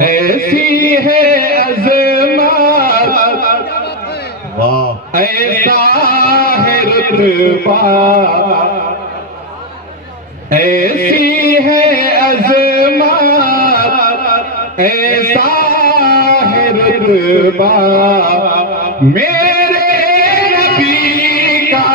ایسی ہے عظمت ایسا ہے رتبہ ایسی ہے عظمت ایسا ہے رتبہ میرے نبی کا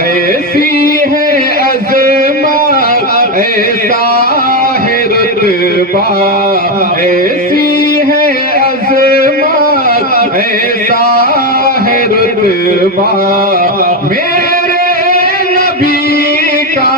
ایسی ہے عظمت ایسا ہے رتبہ ایسی ہے عظمت ایسا ہے رتبہ میرے نبی کا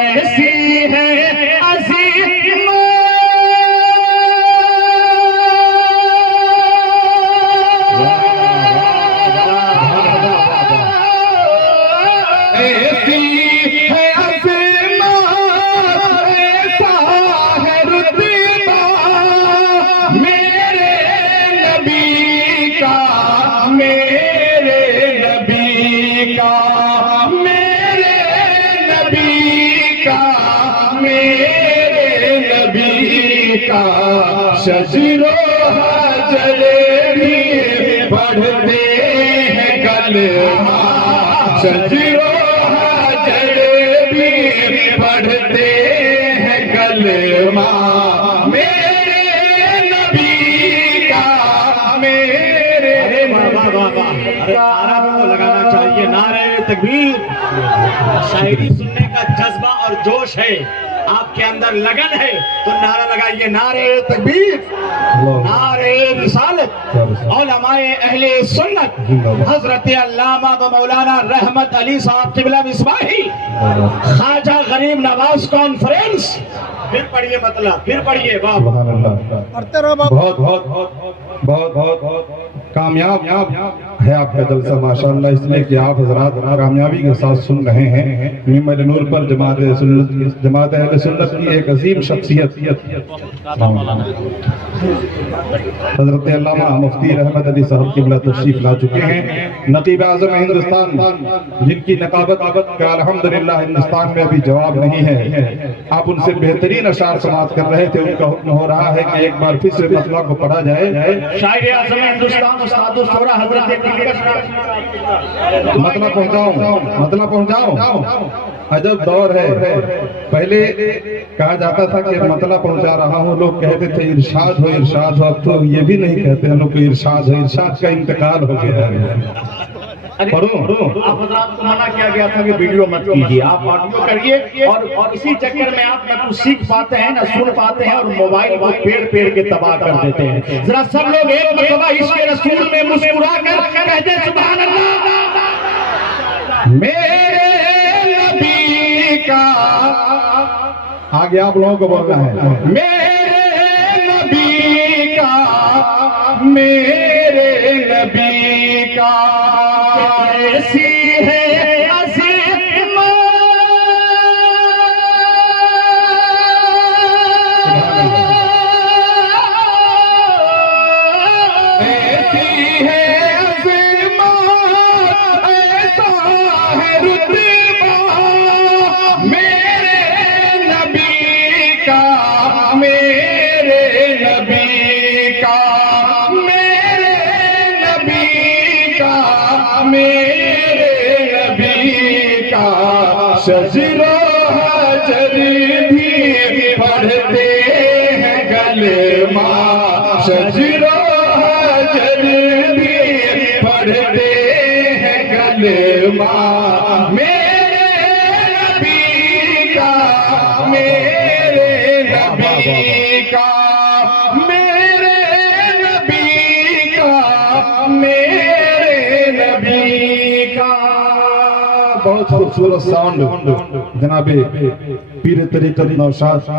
ایسی ہے شجر و حجر بھی پڑھتے ہیں کلمہ شجر و حجر بھی پڑھتے ہیں کلمہ میرے نبی کا عرب کو لگانا چاہیے نعرہ تکبیر شاعری سننے کا جذبہ اور جوش ہے آپ کے اندر لگن ہے تو نعرہ لگائیے نعرہ تکبیر نعرہ رسالت علماء اہل سنت حضرت علامہ و مولانا رحمت علی صاحب قبلہ مصباحی خواجہ غریب نواز کانفرنس پھر پڑھیے مطلب پھر پڑھیے بہت کامیاب ہے آپ کا جلسہ ماشاءاللہ اس لیے کہ آپ حضرات کامیابی کے ساتھ سن رہے ہیں ممبر نور پر جماعت اہل سنت کی ایک عظیم شخصیت حضرت علامہ مفتی رحمت علی صاحب قبلہ تشریف لا چکے ہیں نقیب اعظم ہندوستان جن کی نقابت کا الحمدللہ ہندوستان میں ابھی جواب نہیں ہے آپ ان سے بہترین اشعار سماعت کر رہے تھے ان کا حکم ہو رہا ہے کہ ایک بار پھر سے مطلع کو پڑھا جائے شاعر اعظم ہندوستان استاد الشورا حضرت مطلع پہنچاؤ عجب دور ہے پہلے کہا جاتا تھا کہ مطلع پہنچا رہا ہوں لوگ کہتے تھے ارشاد ہو اب تو یہ بھی نہیں کہتے ہیں لوگ کہ ارشاد ہو ارشاد کا انتقال ہو گیا ہے آپ حضرات کو منع کیا گیا تھا کہ ویڈیو مت کیجیے آپ آڈیو کریے اور اسی چکر میں آپ نہ کچھ سیکھ پاتے ہیں نہ سن پاتے ہیں اور موبائل کو پیڑ کے تباہ کر دیتے ہیں ذرا سب لوگ ایک مرتبہ عشق رسول میں مسکرا کر کہتے ہیں سبحان اللہ میرے نبی کا آگے آپ لوگوں کو بولنا ہے میرے نبی کا ایسی ہے شجر و حجر بھی پڑھتے ہیں کلمہ شجر و حجر بھی پڑھتے ہیں کلمہ میرے نبی کا بہت خوبصورت ساؤنڈ جناب پیر طریقت نوشاد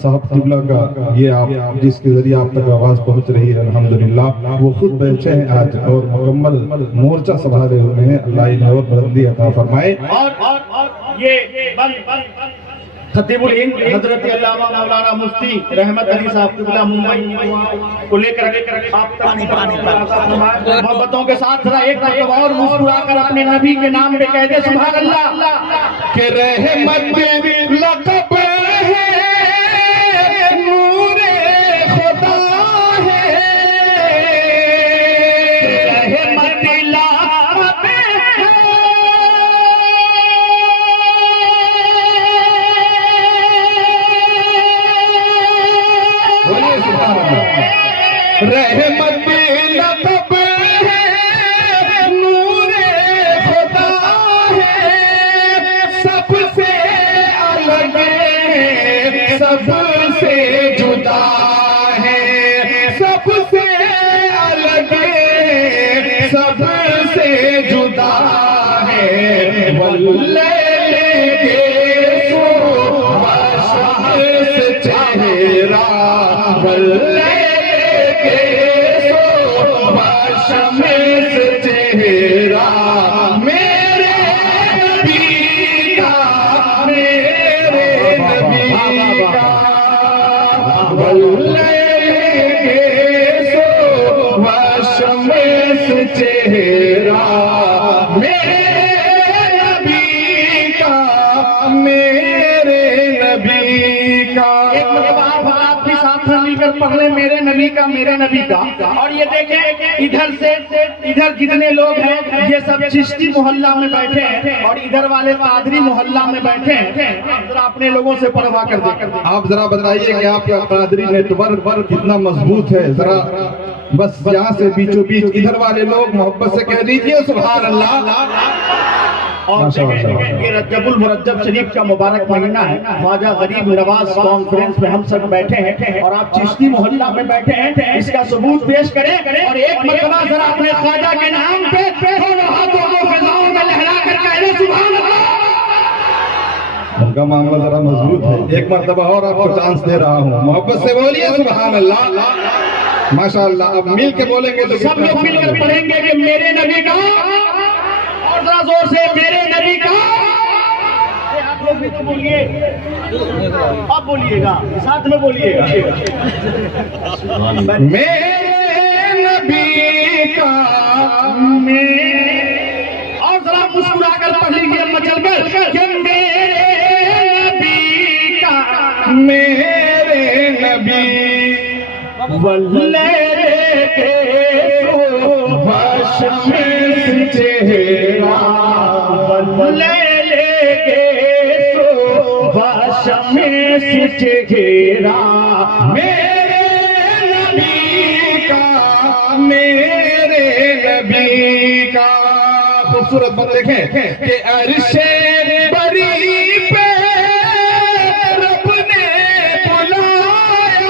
صاحب قبلہ کا یہ آپ جس کے ذریعے آپ تک آواز پہنچ رہی ہے الحمدللہ وہ خود بیٹھے ہیں آج اور مکمل مورچہ سنبھالے ہوئے ہیں اللہ انہیں اور بلندی عطا فرمائے اور یہ خطیب الہند حضرت علامہ مولانا مفتی رحمت علی صاحب قبلہ ممبئی کو لے کر آپ محبتوں کے ساتھ ذرا ایک مرتبہ اور مسکرا کر اپنے نبی کے نام پہ کہہ دے سبحان اللہ کہ رحمت لقب ہے نور خدا ہے رحمت لقب ہے بولیے سبحان اللہ رحمت لقب ہے نور خدا ہے سب سے الگ ہے سب سے جدا ہے سب سے الگ ہے سب سے جدا ہے واللیل کے صبح شمس چہرہ واللیل کے صبح شمس چہرہ میرے نبی کا میرے نبی کا واللیل کے صبح شمس چہرہ میرے نبی کا میرے نبی کا ایک مرتبہ آپ بھی ساتھ مل کر پڑھ لیں میرے نبی کا میرے نبی کا اور یہ دیکھیں ادھر سے ادھر جتنے لوگ ہیں یہ سب چشتی محلہ میں بیٹھے ہیں اور ادھر والے قادری محلہ میں بیٹھے ہیں ذرا اپنے لوگوں سے پڑھوا کر دے آپ ذرا بتائیے کہ آپ کا قادری نیٹ ورک کتنا مضبوط ہے ذرا بس یہاں سے بیچوں بیچ ادھر والے لوگ محبت سے کہہ دیجئے سبحان اللہ اور یہ رجب المرجب شریف کا مبارک مہینہ ہے خواجہ غریب نواز کانفرنس میں ہم سب بیٹھے ہیں اور آپ چشتی محلہ میں بیٹھے ہیں اس کا ثبوت پیش کریں اور ایک مرتبہ ذرا اپنے خواجہ کے نام پہ دونوں ہاتھوں کو فضاؤں میں لہرا کر کہہ دیں سبحان اللہ ان کا معاملہ ذرا مضبوط ہے ایک مرتبہ اور آپ کو چانس دے رہا ہوں محبت سے بولیے سبحان اللہ ماشاءاللہ اب مل کے بولیں گے تو سب لوگ مل کر پڑھیں گے کہ میرے نبی کا اور ذرا زور سے میرے نبی کا آپ لوگ بھی تو بولیے اب بولیے گا ساتھ میں بولیے گا میرے نبی کا اور ذرا مسکرا کر پڑھ لیجیے مچل کر کہ میرے نبی کا میرے نبی واللیل کے صبح شمس چہرہ واللیل کے صبح شمس چہرہ میرے نبی کا میرے نبی کا خوبصورت بات دیکھیں کہ عرش بری پہ رب نے بلایا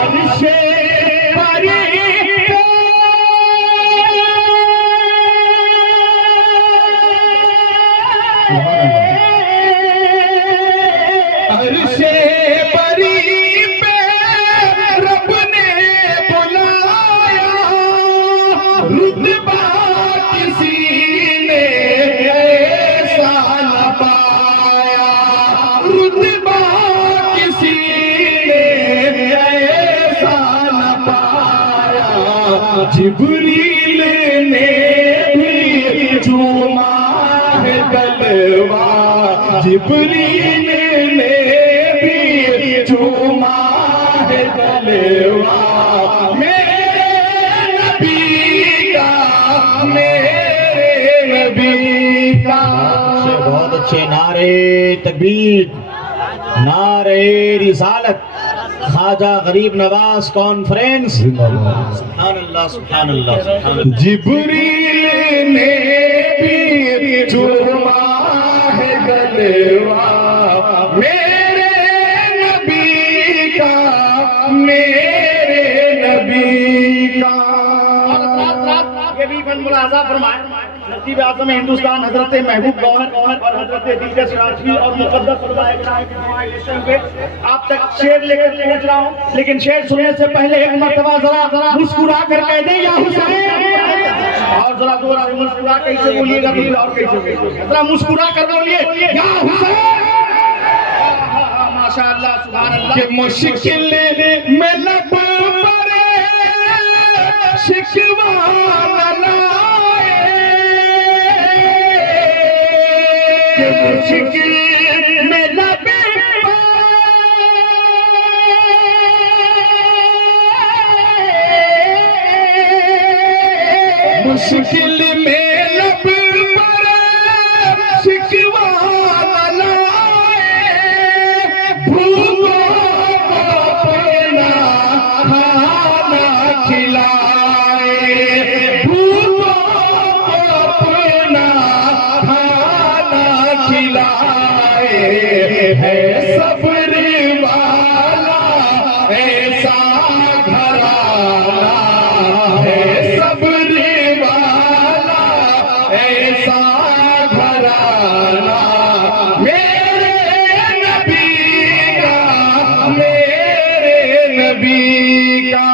عرش بری عرش بری پہ رب نے بلایا رتبہ کسی نے ایسا نہ پایا رتبہ کسی نے ایسا نہ پایا جبریل نے بھی چوما ہے گلوا جبریل نے بھی چوما ہے گلوا میرے نبی کا میرے نبی کا بہت اچھے نعرے تکبیر نعرے رسالت خواجہ غریب نواز کانفرنس سبحان اللہ سبحان اللہ سبحان اللہ جبریل نے بھی چوما ہے گلوا میرے نبی کا میرے نبی کا یہ بھی بن ملاحظہ فرمائیں نصیب اعظم ہندوستان حضرت محبوب گورنر اور حضرت دلکش راجوی اور مقدس خدائے کرام کے دعائیں پہ آپ تک شعر لے کر پہنچ رہا ہوں لیکن شعر سننے سے پہلے ایک مرتبہ ذرا مسکرا کر کہہ دیں یا حسین اور ذرا دور سے مسکرا کیسے بولیے گا تو پھر اور کیسے بولیے گا؟ ذرا مسکرا کر بولیے یا حسین. ماشاء اللہ سبحان اللہ. کہ مشکل میں لب پر شکوہ نہ لائے، کہ مشکل میں لب مشکل میں لب پر شکوہ نہ لائے، بھوکوں کو اپنا کھانا کھلائے، بھوکوں کو اپنا کھانا کھلائے. ہے صبر والا ایسا گھرانہ، ہے صبر والا ایسا گھرانہ، میرے نبی کا، میرے نبی کا.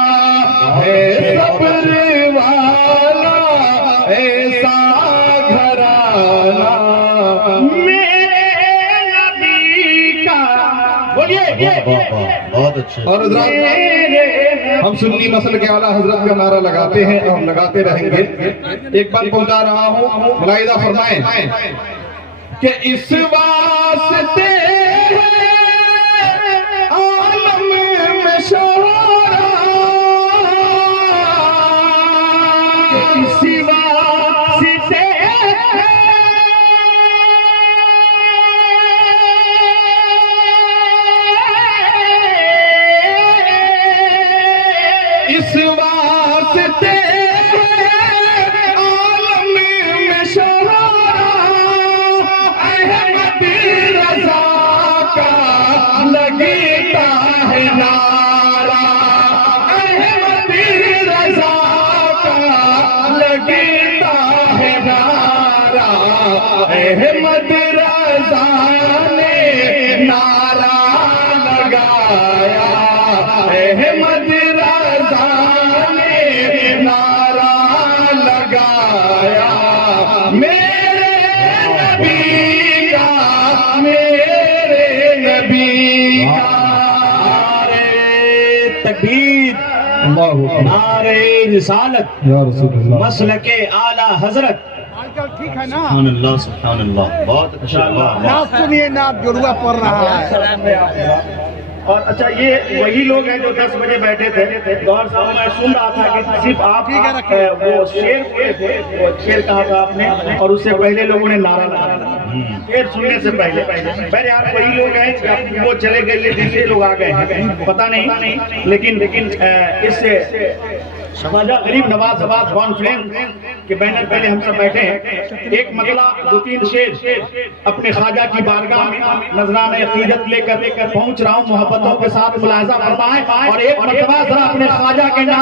ہے صبر والا ایسا گھرانہ، میرے نبی کا. بولیے بہت اچھے. اور حضرات ہم سنی مسل کے اعلیٰ حضرت کا نعرہ لگاتے ہیں اور ہم لگاتے رہیں گے. ایک بات پہنچا رہا ہوں، ملاحظہ فرمائیں کہ اس واسطے عالم میں شہرا، کہ اس واسطے اس واسطے عالم میں شہرا، احمد رضا کا لگتا ہے نعرہ، احمد رضا کا لگتا ہے نعرہ. احمد رضا نے نعرہ لگایا، احمد رضا نے نعرہ لگایا، میرے نبی کا، میرے نبی کا. نعرے تکبیر، نعرے رسالت، یا رسول اللہ. مسلک اعلیٰ حضرت. سبحان اللہ سبحان اللہ. بہت اچھا. واہ واہ. سنیے نا جڑوا پڑ رہا ہے. اور اچھا یہ وہی لوگ ہیں جو 10 بجے بیٹھے تھے. گور صاحب میں سن رہا تھا کہ صرف آپ وہ شیر بولے تھے، وہ شیر کہا تھا آپ نے، اور اس سے پہلے لوگوں نے نعرہ لگایا. شیر سننے سے پہلے آپ وہی لوگ ہیں کہ وہ چلے گئے، یہ دوسرے لوگ آ گئے ہیں، پتہ نہیں. لیکن اس سے خواجہ غریب نواز آباد کانفرنس کے بینر پہلے ہم سب بیٹھے ہیں. ایک مطلع 2-3 شیر اپنے خواجہ کی بارگاہ میں نذرانہ عقیدت لے کر پہنچ رہا ہوں. محبتوں کے ساتھ ملاحظہ فرمائیں اور ایک مرتبہ ذرا اپنے خواجہ کے نام